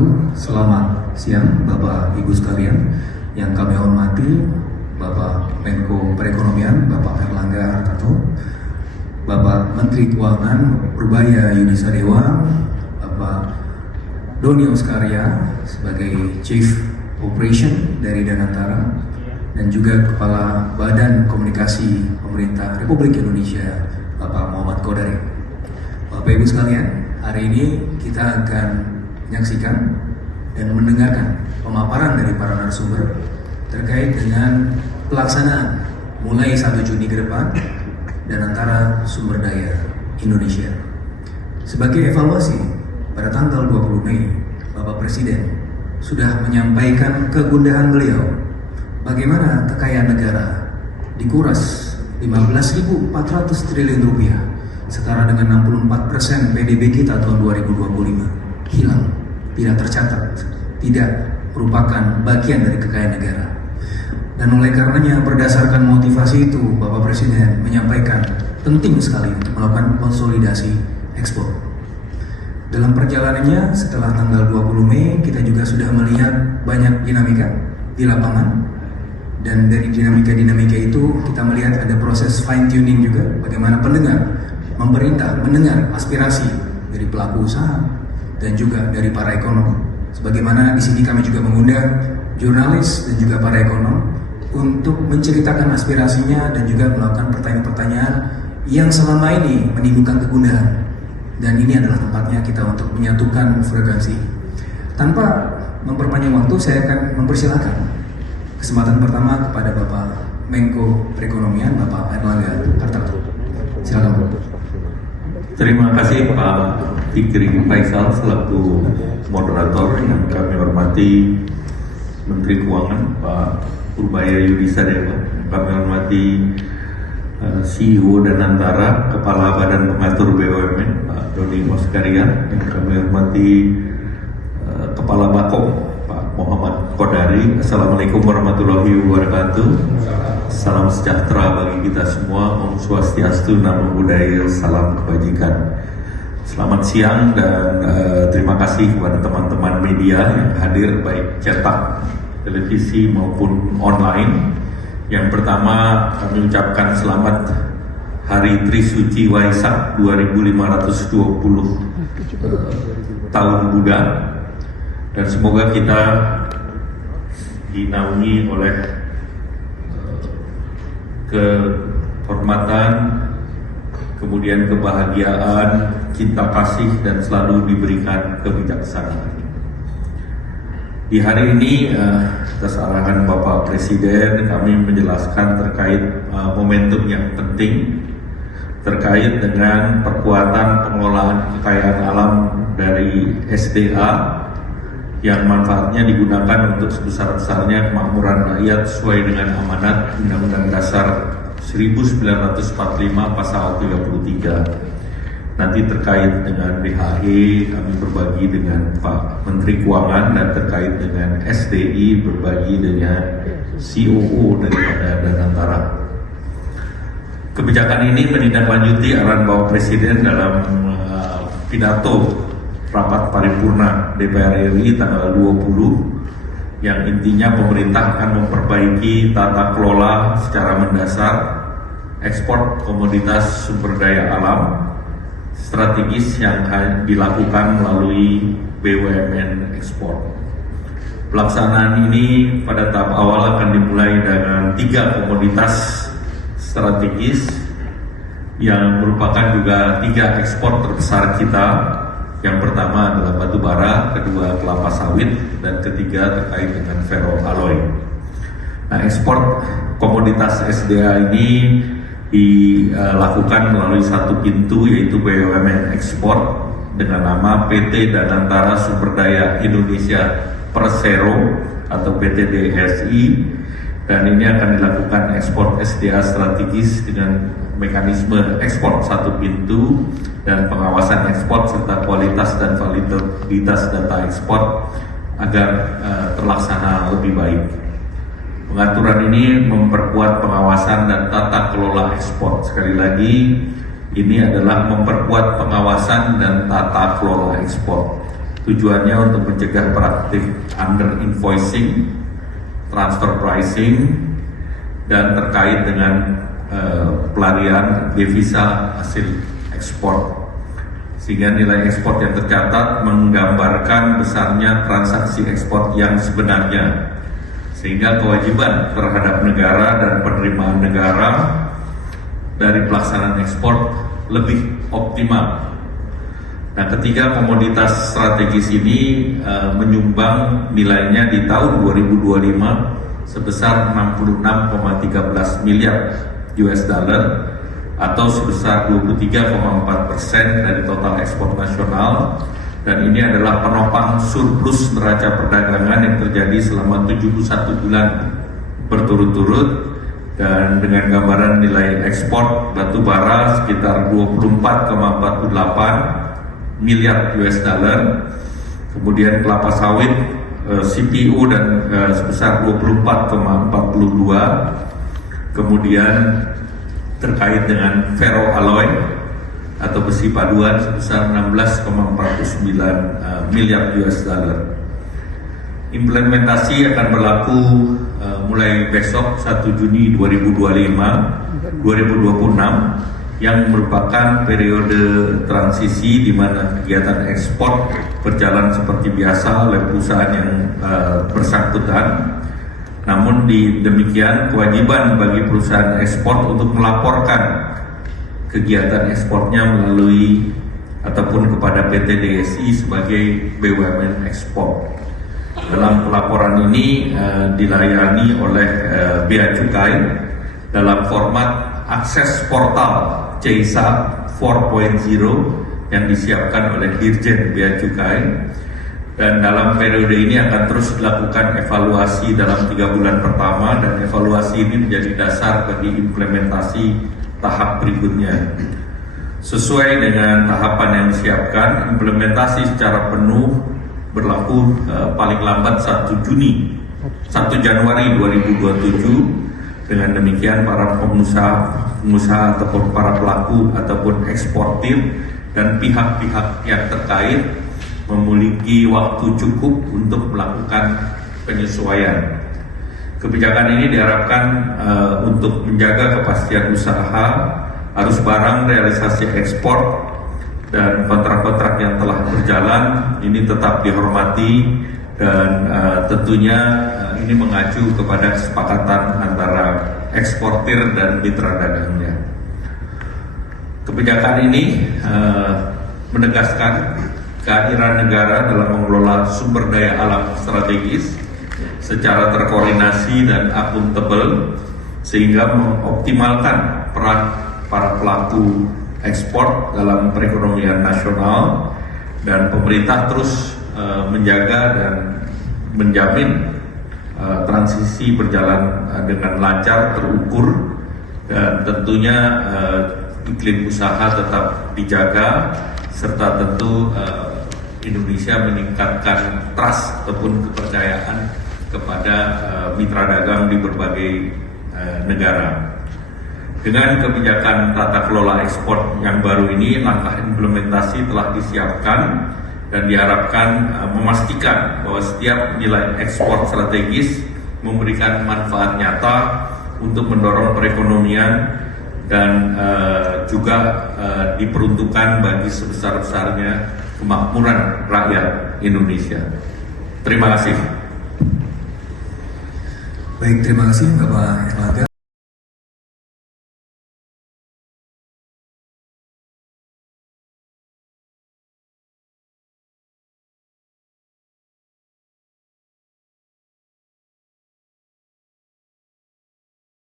wabarakatuh. Selamat siang Bapak Ibu sekalian. Yang kami hormati Bapak Menko Perekonomian Bapak Erlangga Hartarto, Bapak Menteri Keuangan Purbaya Yudi Sadewa, Bapak Doni Oskarya sebagai Chief Operation dari Danantara, dan juga Kepala Badan Komunikasi Pemerintah Republik Indonesia Bapak Muhammad Kodari. Bapak Ibu sekalian, hari ini kita akan menyaksikan dan mendengarkan pemaparan dari para narasumber terkait dengan pelaksanaan mulai 1 Juni ke depan Danantara Sumber Daya Indonesia. Sebagai evaluasi, pada tanggal 20 Mei, Bapak Presiden sudah menyampaikan kegundahan beliau bagaimana kekayaan negara dikuras 15.400 triliun rupiah, setara dengan 64% PDB kita tahun 2025, hilang, tidak tercatat, tidak merupakan bagian dari kekayaan negara. Dan oleh karenanya berdasarkan motivasi itu, Bapak Presiden menyampaikan penting sekali untuk melakukan konsolidasi ekspor. Dalam perjalanannya setelah tanggal 20 Mei, kita juga sudah melihat banyak dinamika di lapangan. Dan dari dinamika itu kita melihat ada proses fine tuning juga, bagaimana pemerintah mendengar aspirasi dari pelaku usaha dan juga dari para ekonom. Sebagaimana di sini kami juga mengundang jurnalis dan juga para ekonom untuk menceritakan aspirasinya dan juga melakukan pertanyaan-pertanyaan yang selama ini menimbulkan kegundahan. Dan ini adalah tempatnya kita untuk menyatukan frekuensi. Tanpa memperpanjang waktu, saya akan mempersilahkan kesempatan pertama kepada Bapak Menko Perekonomian Bapak Erlangga Hartarto. Silakan Bapak. Terima kasih Pak Fikri Faisal selaku moderator. Yang kami hormati Menteri Keuangan Pak Purbaya Yudi Sadewa, yang kami hormati CEO Danantara, Kepala Badan Pengatur BUMN Pak Doni Oskarya, yang kami hormati Kepala Bakom Pak Muhammad Kodari. Assalamualaikum warahmatullahi wabarakatuh. Salam sejahtera bagi kita semua. Om Swastiastu, Namo Buddhaya, salam kebajikan. Selamat siang dan terima kasih kepada teman-teman media yang hadir, baik cetak, televisi maupun online. Yang pertama, kami ucapkan selamat Hari Trisuci Waisak 2520 tahun Buddha, dan semoga kita dinaungi oleh kehormatan, kemudian kebahagiaan, cinta kasih, dan selalu diberikan kebijaksanaan. Di hari ini, atas arahan Bapak Presiden, kami menjelaskan terkait momentum yang penting terkait dengan perkuatan pengelolaan kekayaan alam dari SDA yang manfaatnya digunakan untuk sebesar-besarnya kemakmuran rakyat sesuai dengan amanat Undang-Undang Dasar 1945 Pasal 33. Nanti terkait dengan BHE kami berbagi dengan Pak Menteri Keuangan, dan terkait dengan SDI berbagi dengan COO daripada Danantara. Kebijakan ini menindaklanjuti arahan Bapak Presiden dalam pidato rapat paripurna DPR RI tanggal 20, yang intinya pemerintah akan memperbaiki tata kelola secara mendasar ekspor komoditas sumber daya alam strategis yang dilakukan melalui BUMN ekspor. Pelaksanaan ini pada tahap awal akan dimulai dengan 3 komoditas strategis yang merupakan juga 3 ekspor terbesar kita. Yang pertama adalah batu bara, kedua kelapa sawit, dan ketiga terkait dengan ferroalloy. Nah, ekspor komoditas SDA ini dilakukan melalui satu pintu, yaitu BUMN ekspor dengan nama PT Danantara Sumber Daya Indonesia Persero atau PT DSI, dan ini akan dilakukan ekspor SDA strategis dengan mekanisme ekspor satu pintu dan pengawasan ekspor serta kualitas dan validitas data ekspor agar terlaksana lebih baik. Pengaturan ini memperkuat pengawasan dan tata kelola ekspor. Sekali lagi, ini adalah memperkuat pengawasan dan tata kelola ekspor. Tujuannya untuk mencegah praktik under invoicing, transfer pricing, dan terkait dengan pelarian devisa hasil ekspor, sehingga nilai ekspor yang tercatat menggambarkan besarnya transaksi ekspor yang sebenarnya, sehingga kewajiban terhadap negara dan penerimaan negara dari pelaksanaan ekspor lebih optimal. Nah, ketiga komoditas strategis ini menyumbang nilainya di tahun 2025 sebesar 66,13 miliar US dollar atau sebesar 23,4% dari total ekspor nasional, dan ini adalah penopang surplus neraca perdagangan yang terjadi selama 71 bulan berturut-turut, dan dengan gambaran nilai ekspor batu bara sekitar 24,48 miliar US dollar, kemudian kelapa sawit CPO dan sebesar 24,42, kemudian terkait dengan ferroalloy atau besi paduan sebesar 16,49 miliar US dollar. Implementasi akan berlaku mulai besok 1 Juni 2026 yang merupakan periode transisi di mana kegiatan ekspor berjalan seperti biasa oleh perusahaan yang bersangkutan. Namun demikian kewajiban bagi perusahaan ekspor untuk melaporkan kegiatan ekspornya melalui ataupun kepada PT DSI sebagai BUMN ekspor. Dalam pelaporan ini dilayani oleh Bea Cukai dalam format akses portal CISA 4.0 yang disiapkan oleh Dirjen Bea Cukai. Dan dalam periode ini akan terus dilakukan evaluasi dalam 3 bulan pertama, dan evaluasi ini menjadi dasar bagi implementasi tahap berikutnya. Sesuai dengan tahapan yang disiapkan, implementasi secara penuh berlaku paling lambat 1 Januari 2027. Dengan demikian para pengusaha ataupun para pelaku ataupun eksportir dan pihak-pihak yang terkait memiliki waktu cukup untuk melakukan penyesuaian. Kebijakan ini diharapkan untuk menjaga kepastian usaha, arus barang, realisasi ekspor, dan kontrak-kontrak yang telah berjalan ini tetap dihormati, dan tentunya ini mengacu kepada kesepakatan antara eksportir dan mitra dagangnya. Kebijakan ini menegaskan kehadiran negara dalam mengelola sumber daya alam strategis secara terkoordinasi dan akuntabel, sehingga mengoptimalkan peran para pelaku ekspor dalam perekonomian nasional, dan pemerintah terus menjaga dan menjamin transisi berjalan dengan lancar, terukur, dan tentunya iklim usaha tetap dijaga, serta tentu Indonesia meningkatkan trust ataupun kepercayaan kepada mitra dagang di berbagai negara. Dengan kebijakan tata kelola ekspor yang baru ini, langkah implementasi telah disiapkan dan diharapkan memastikan bahwa setiap nilai ekspor strategis memberikan manfaat nyata untuk mendorong perekonomian dan juga diperuntukkan bagi sebesar-besarnya kemakmuran rakyat Indonesia. Terima kasih. Baik, terima kasih Bapak Erlangga.